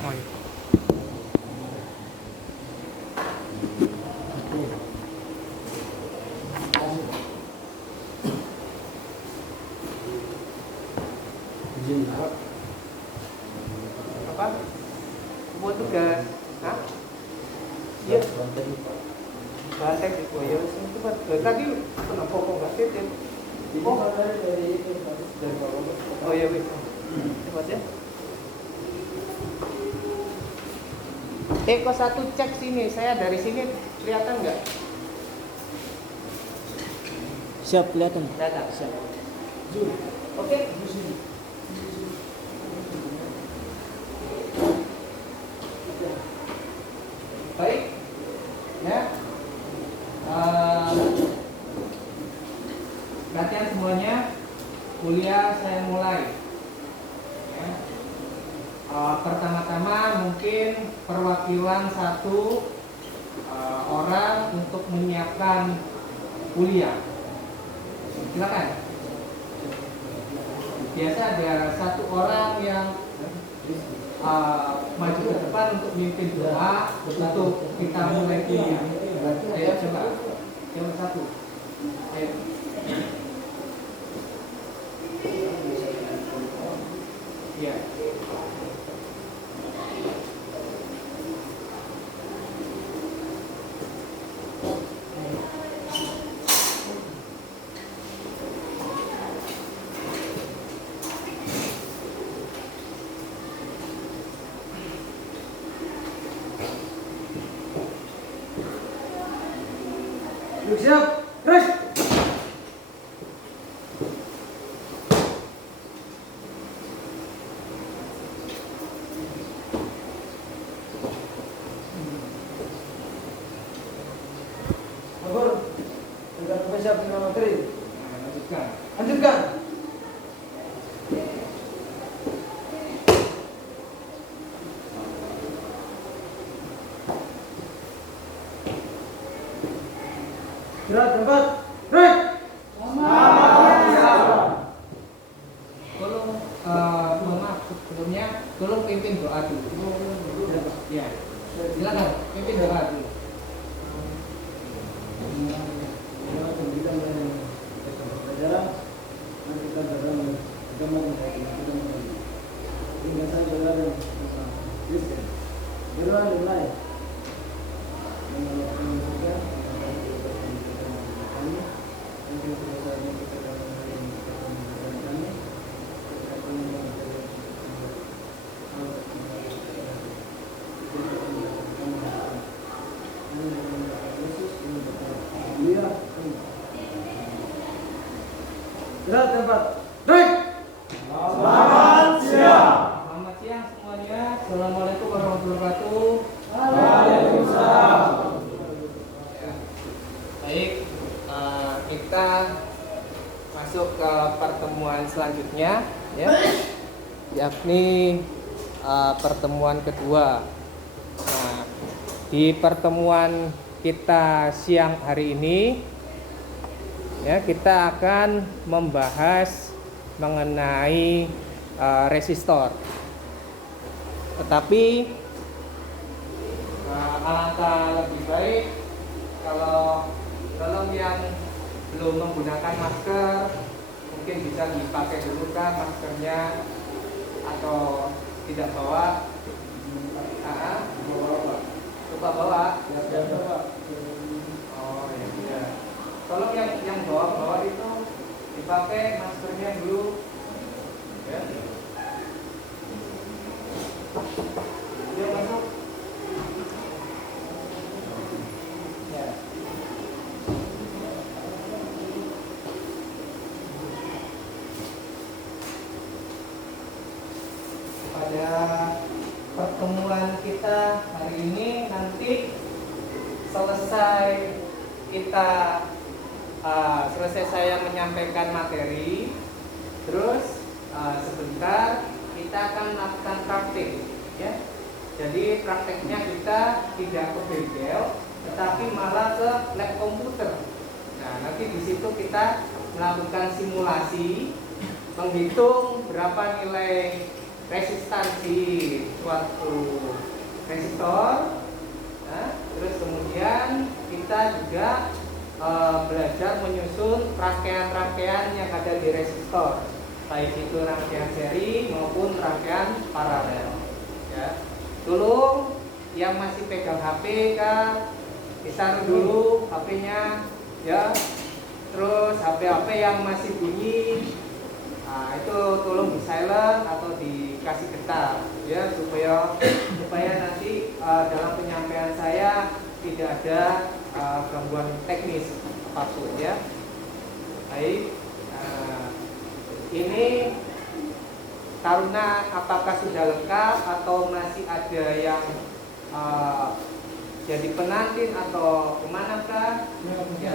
Oh iya. Apa? Buat tugas. Hah? Iya. Banteng di koyo sing itu Pak. Tadi kenapa kok enggak titip? Oh, oh iya wis. Cepat ya. Kok satu cek sini, saya dari sini kelihatan nggak? Siap, kelihatan. Kelihatan. Siap. Oke. Baik. Ya. Latihan semuanya. Kuliah saya mulai. Ya. Pertama-tama mungkin perwakilan satu orang untuk menyiapkan kuliah. Silakan. Biasa ada satu orang yang maju ke depan untuk mimpin doa untuk kita mulai kuliah. Ayo coba. Yang satu. Ayo. Ya. Siap, terus. Bagus. Sudah siap dengan materi. Lanjutkan. Lanjutkan. Gerak tempat. Break. Tolong, mohon maaf sebelumnya, tolong pimpin doa dulu. Ya, silakan pimpin doa dulu. Gerak tempat. Break. Selamat siang semuanya. Assalamualaikum warahmatullahi wabarakatuh. Waalaikumsalam. Ya. Baik, kita masuk ke pertemuan selanjutnya, ya, yakni pertemuan kedua. Nah, di pertemuan kita siang hari ini, ya, kita akan membahas mengenai resistor. Tetapi alangkah lebih baik kalau yang belum menggunakan masker mungkin bisa dipakai dulu kan maskernya, atau tidak bawa. Coba bawa. Oh ya sudah. Tolong yang bawa itu dipakai maskernya dulu. Ya. Dia masuk. Ya. Pada pertemuan kita hari ini nanti selesai saya menyampaikan materi, terus sebentar kita akan melakukan praktik, ya. Jadi prakteknya kita tidak ke bengkel, tetapi malah ke lab komputer. Nah, nanti di situ kita melakukan simulasi, menghitung berapa nilai resistansi suatu resistor. Nah, terus kemudian kita juga belajar menyusun rangkaian-rangkaian yang ada di resistor, baik itu rangkaian seri maupun rangkaian paralel. Ya. Tolong yang masih pegang HP kan ditaruh dulu HP-nya, ya. Terus HP-HP yang masih bunyi, nah, itu tolong di silent atau dikasih getar, ya, supaya nanti dalam penyampaian saya tidak ada gangguan teknis apapun, ya. Baik, ini Taruna apakah sudah lengkap atau masih ada yang jadi penantin atau kemana kah? Ya,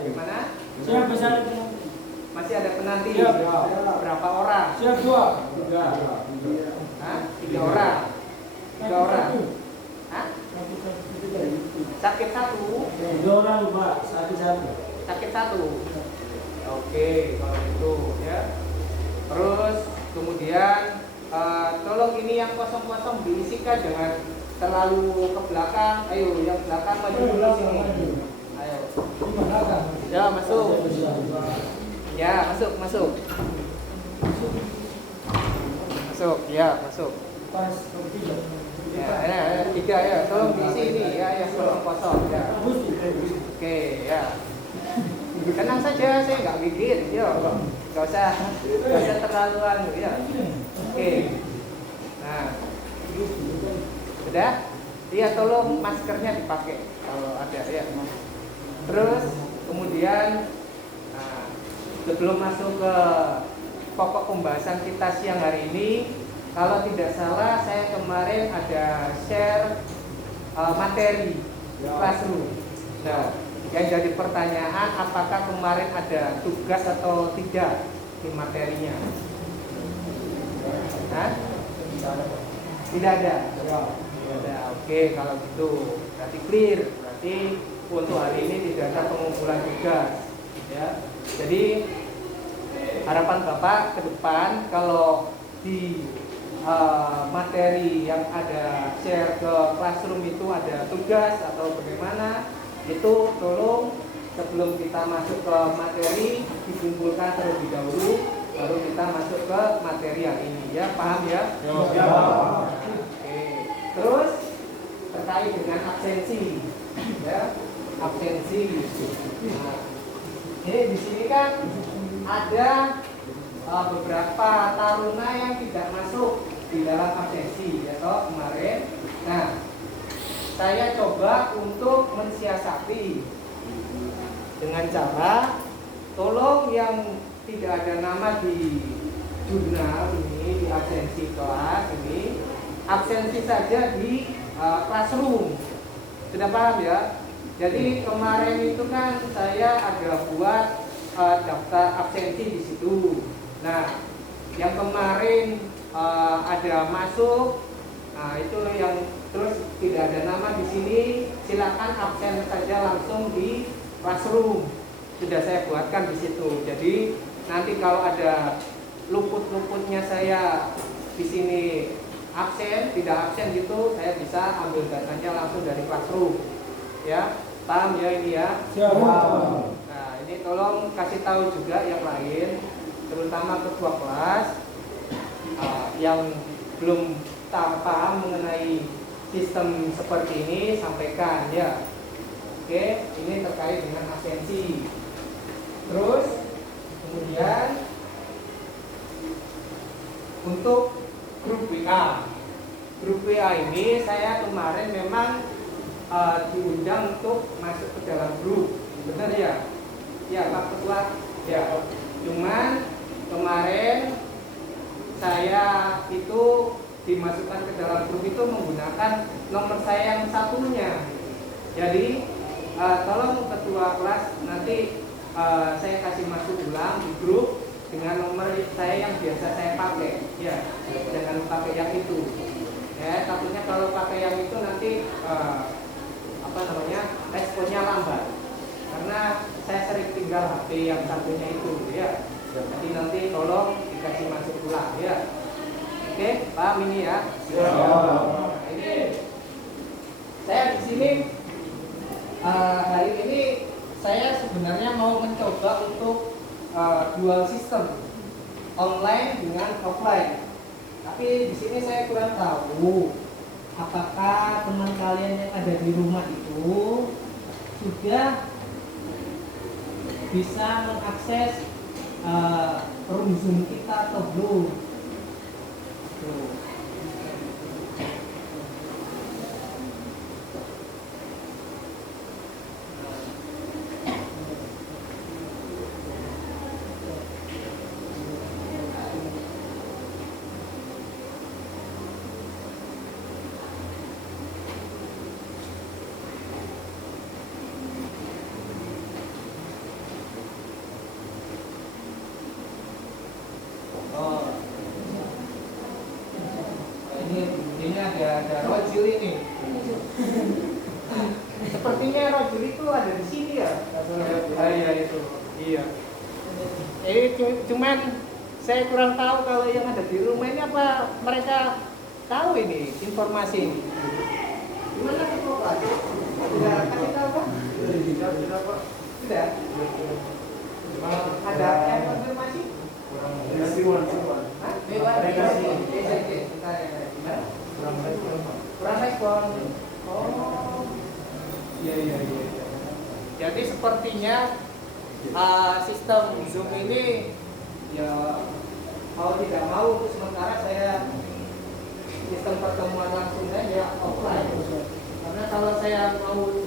gimana? Siap besar. Masih ada penanti? Siap. Berapa orang? Siap 2. Hah? 3 orang? 3 orang? Hah? Sakit 1? 2 orang Pak, satu. Sakit 1? Oke, kalau gitu, ya. Terus kemudian tolong ini yang kosong-kosong diisikan, jangan terlalu ke belakang. Ayo, yang belakang maju ke sini. Ayo. Ya, masuk. Ya, masuk. Masuk, ya, masuk. Pas 3. Ya, 3 ya. Tolong diisi ini ya, yang kosong-kosong ya. Oke, ya. Tenang saja, saya nggak gigit, yo. Nggak usah terlaluan, ya. Oke. Nah, sudah? Iya, tolong maskernya dipakai kalau ada, ya. Terus kemudian, nah, sebelum masuk ke pokok pembahasan kita siang hari ini, kalau tidak salah saya kemarin ada share materi classroom. Nah, yang jadi pertanyaan, apakah kemarin ada tugas atau tidak di materinya? Hah? Tidak ada. Tidak ada. Oke, kalau gitu berarti clear. Berarti untuk hari ini tidak ada pengumpulan tugas. Ya. Jadi harapan Bapak ke depan kalau di materi yang ada share ke classroom itu ada tugas atau bagaimana, itu tolong sebelum kita masuk ke materi dikumpulkan terlebih dahulu, baru kita masuk ke materi yang ini, ya. Paham ya? Ya. Oke. Terus terkait dengan absensi, ya, absensi. Nah, ini di sini kan ada beberapa taruna yang tidak masuk di dalam absensi, ya toh, kemarin. Nah, saya coba untuk mensiasati dengan cara tolong yang tidak ada nama di jurnal ini, di absensi kelas ini, absensi saja di classroom. Sudah paham ya? Jadi kemarin itu kan saya ada buat daftar absensi di situ. Nah, yang kemarin ada masuk, nah itu yang terus tidak ada nama di sini, silakan absen saja langsung di classroom. Sudah saya buatkan di situ. Jadi nanti kalau ada luput-luputnya saya di sini absen, tidak absen gitu, saya bisa ambil datanya langsung dari classroom. Ya, paham ya ini ya? Siap. Nah, ini tolong kasih tahu juga yang lain, terutama ketua kelas yang belum paham mengenai sistem seperti ini, sampaikan ya. Oke, ini terkait dengan absensi. Terus kemudian untuk grup WA. Grup WA ini saya kemarin memang diundang untuk masuk ke dalam grup. Benar ya? Ya, Pak Ketua. Ya. Cuman kemarin saya itu dimasukkan ke dalam grup itu menggunakan nomor saya yang satunya. Jadi tolong ketua kelas nanti saya kasih masuk ulang di grup dengan nomor saya yang biasa saya pakai. Ya, jangan pakai yang itu. Ya, takutnya kalau pakai yang itu nanti responnya lambat. Karena saya sering tinggal HP yang satunya itu, ya. Jadi nanti tolong dikasih masuk ulang, ya. Oke, paham ini ya? Ya. Nah, ini saya di sini hari ini saya sebenarnya mau mencoba untuk dual system, online dengan offline. Tapi di sini saya kurang tahu apakah teman kalian yang ada di rumah itu sudah bisa mengakses room Zoom kita atau belum. Tuh. Oh, ini ada Rojil ini. Sepertinya Rojil itu ada di sini ya. Iya itu. Iya. Cuman saya kurang tahu kalau yang ada di rumah ini apa mereka tahu ini informasi ini. Gimana itu Pak? Tidak kasih tahu Pak? Tidak Pak. Tidak. Ada yang konfirmasi? Hah? Kurang respon. Oh, iya. Jadi sepertinya sistem Zoom ini ya mau tidak mau untuk sementara saya sistem pertemuan langsung saja offline. Karena kalau saya mau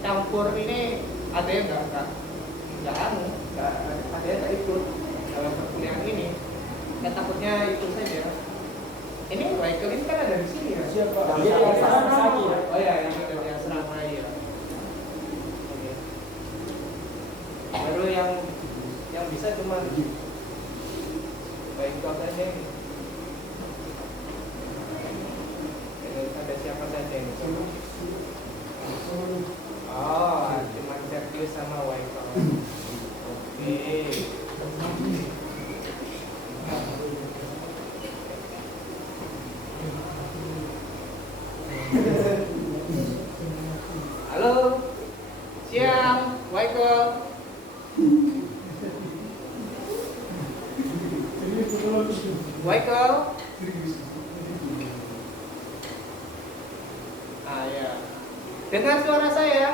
campur ini ada yang enggak ada yang nggak ikut dalam perkuliahan ini. Saya takutnya itu saja. Ini Michael ini kan ada di sini ya. Siapa? Dia Dia yang asrama. Oh ya, yang ada di asrama ya. Oke. Baru yang bisa cuma Michael saja ini. Ada siapa saja ini? Oh, cuma Sergio sama Michael. Oke. Halo, siang, Michael. Michael. Ya. Dengar suara saya? Ya.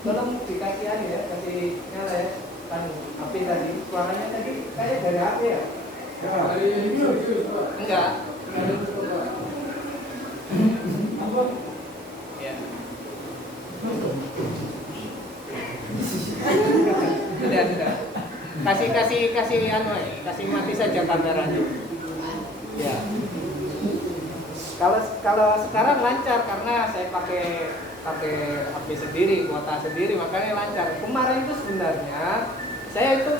Tolong dikasih aja ya, kasih nyala ya. Kan api tadi, suaranya tadi kayak dari api ya? Enggak. Ya. Sudah. Kasih mati saja kameranya. Ya. Kalau sekarang lancar karena saya pakai HP sendiri, kuota sendiri, makanya lancar. Kemarin itu sebenarnya saya itu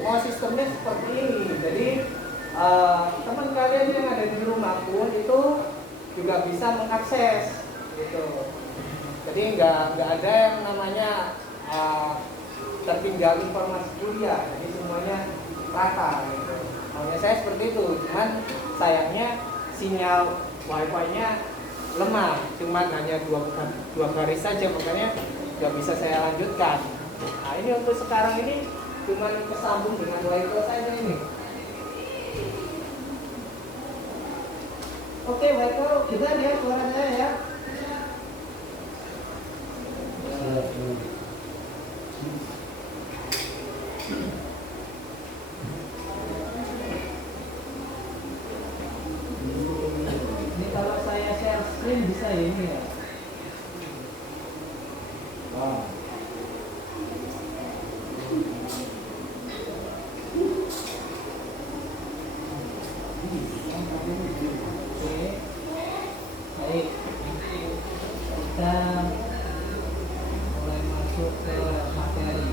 mau sistemnya seperti ini. Jadi teman kalian yang ada di rumah pun itu juga bisa mengakses gitu. Jadi nggak ada yang namanya tertinggal informasi kuliah. Jadi semuanya rata gitu. Maunya saya seperti itu. Cuman sayangnya sinyal wifi-nya lemah, cuman hanya dua garis saja, makanya nggak bisa saya lanjutkan. Nah ini untuk sekarang ini cuman kesambung dengan wifi saja ini. Oke, Michael, kita lihat suara saya ya. Ini kalau saya share screen bisa ya ini ya. Oke, baik. Kita mulai masuk ke materi.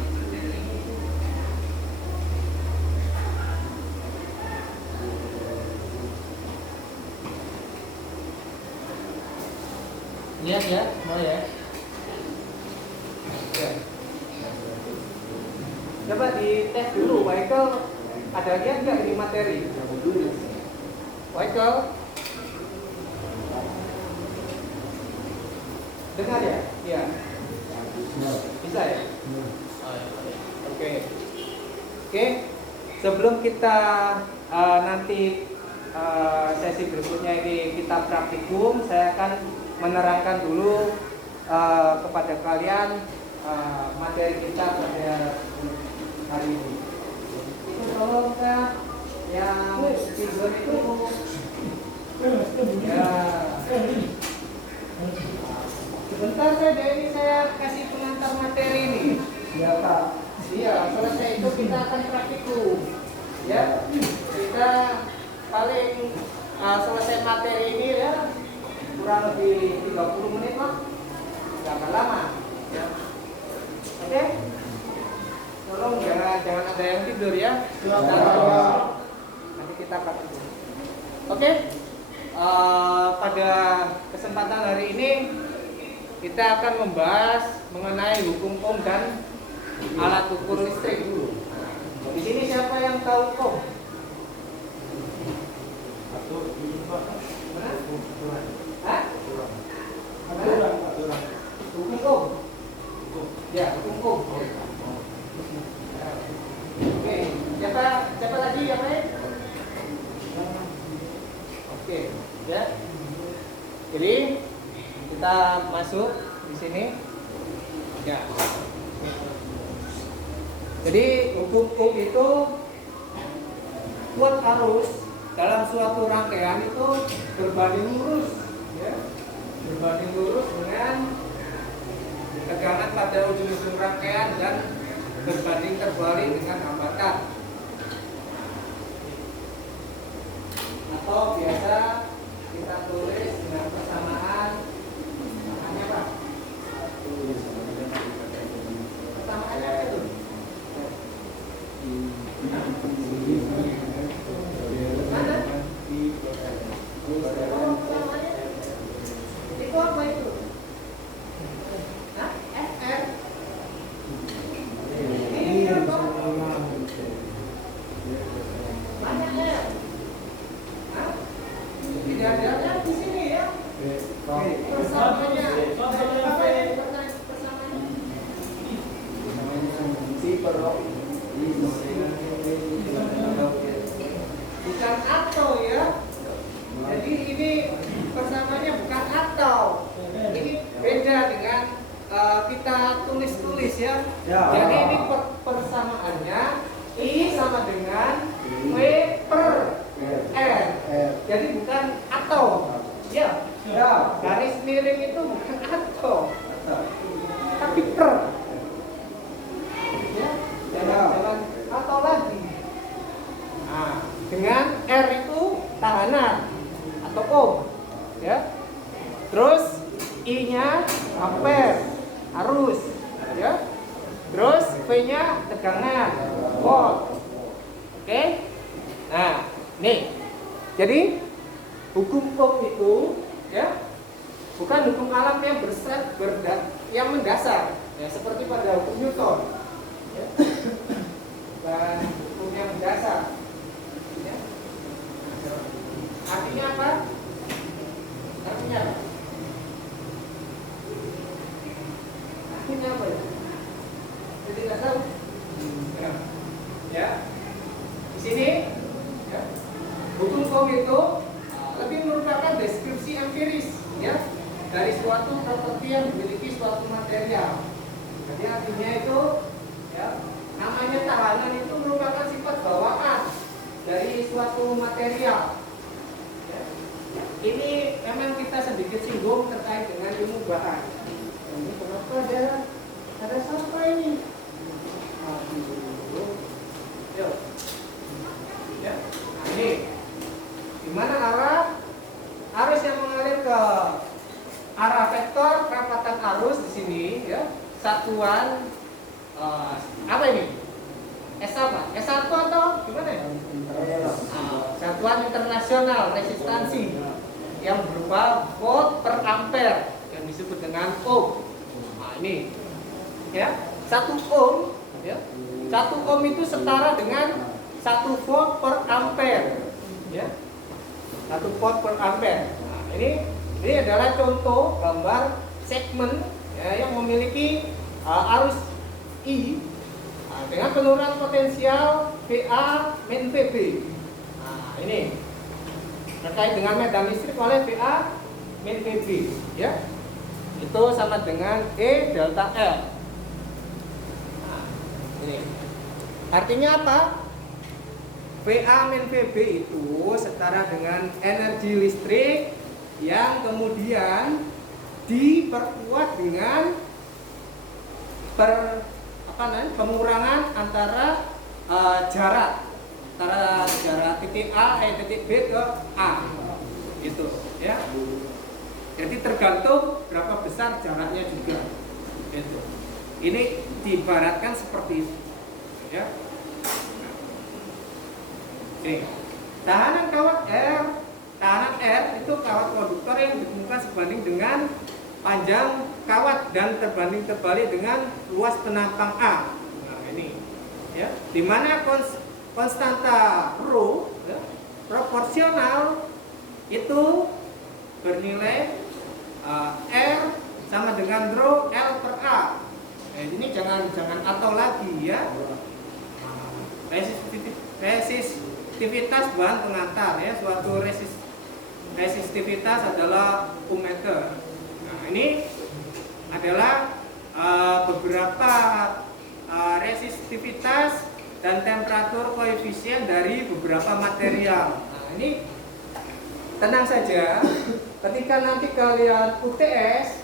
Lihat ya, mau ya. Coba dites dulu, Michael. Ada lihat nggak ini materi? Michael, dengar ya? Iya. Bisa ya? Oke. Oke. Sebelum kita nanti sesi berikutnya ini kita praktikum, saya akan menerangkan dulu kepada kalian materi kita pada hari ini. Itu tolong Kak, yang tidur itu ya. Sebentar saja ini saya kasih pengantar materi ini. Ya Pak. Iya, selesai itu kita akan praktikum. Ya, kita paling selesai materi ini ya kurang lebih 30 menit lah. Jangan lama. Ya. Oke? Tolong jangan ada yang tidur ya. Nanti kita praktikum. Oke? Pada kesempatan hari ini kita akan membahas mengenai hukum ohm dan alat ukur listrik dulu. Di sini siapa yang tahu ohm? Mana? Hah? Hukum ohm. Ya, hukum ohm. Oke, siapa lagi yang lain? Oke, ya. Jadi kita masuk di sini. Ya. Jadi hukum ohm itu kuat arus dalam suatu rangkaian itu berbanding lurus, ya. Berbanding lurus dengan tegangan pada ujung-ujung rangkaian dan berbanding terbalik dengan hambatan. Atau biasa kita tulis dengan persamaan namanya apa? Persamaannya apa itu? Mana? Oh, persamaannya itu apa itu? Hah? FR? Ini apa? Banyak ya? Hah? Tidak ada di sini ya? Persamaannya apa ini? Persamaannya? Bukan atau ya. Jadi ini persamaannya bukan atau. Ini beda dengan kita tulis ya. Jadi ini persamaannya I sama dengan W per R. Jadi bukan atau. Ya. Garis miring itu bukan atau. Tapi per. Ya. Jangan atau lagi. Nah, dengan R itu tahanan atau ohm, ya. Terus I-nya ampere, arus, ya. Terus V-nya tegangan, volt. Oke? Nah, nih. Jadi hukum ohm itu, ya, bukan hukum alam yang yang mendasar, ya, seperti pada hukum Newton. Ya. Bukan hukum yang mendasar. Ya. Artinya apa? Artinya apa? Artinya apa ya? Jadi nggak tahu. Ya. Di sini, ya, hukum ohm itu lebih merupakan deskripsi empiris, ya, dari suatu properti yang dimiliki suatu material. Jadi artinya itu, ya, namanya tahanan itu merupakan sifat bawaan dari suatu material. Ya. Ini memang kita sedikit singgung terkait dengan ilmu bahan. Ini kenapa ada siapa ini? Yuk. Ya. Nah, ini di mana arus yang mengalir ke arah vektor kerapatan arus di sini, ya, satuan apa ini? S apa? S1 atau gimana ya? Satuan internasional resistansi yang berupa volt per ampere yang disebut dengan ohm. Nah, ini, ya, 1 ohm Ya. 1 ohm itu setara dengan 1 volt per ampere. Ya. 1 volt per ampere. Nah, ini adalah contoh gambar segmen ya, yang memiliki arus I dengan penurunan potensial VA min VB. Nah, ini terkait dengan medan listrik oleh VA min VB, ya. Itu sama dengan E delta L. Nah, ini artinya apa? VA min VB itu setara dengan energi listrik yang kemudian diperkuat dengan pengurangan antara jarak antara jarak titik A titik B ke A, gitu ya. Jadi tergantung berapa besar jaraknya juga, gitu. Ini diibaratkan seperti itu, ya. Oke. Tahanan R itu kawat konduktor yang ditemukan sebanding dengan panjang kawat dan terbanding terbalik dengan luas penampang A. Nah, ini ya, di mana konstanta rho ya, proporsional itu bernilai R sama dengan rho L per A. Ini jangan atau lagi ya. Resistivitas bahan pengantar ya, suatu resistivitas adalah ohmmeter. Nah, ini adalah beberapa resistivitas dan temperatur koefisien dari beberapa material. Nah, ini tenang saja, ketika nanti kalian UTS,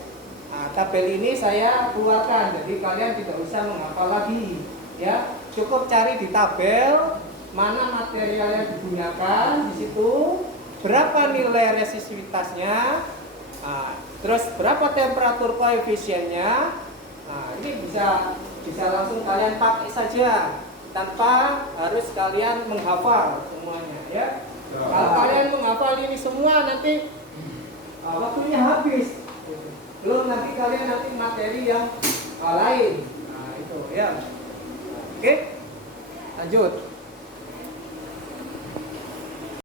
tabel ini saya keluarkan, jadi kalian tidak usah menghafal lagi, ya. Cukup cari di tabel mana material yang digunakan, di situ berapa nilai resistivitasnya, terus berapa temperatur koefisiennya. Nah, ini bisa langsung kalian pakai saja tanpa harus kalian menghafal semuanya, ya. Kalau kalian menghafal ini semua nanti waktunya habis. Belum nanti kalian materi yang lain. Nah, itu ya. Oke. Lanjut.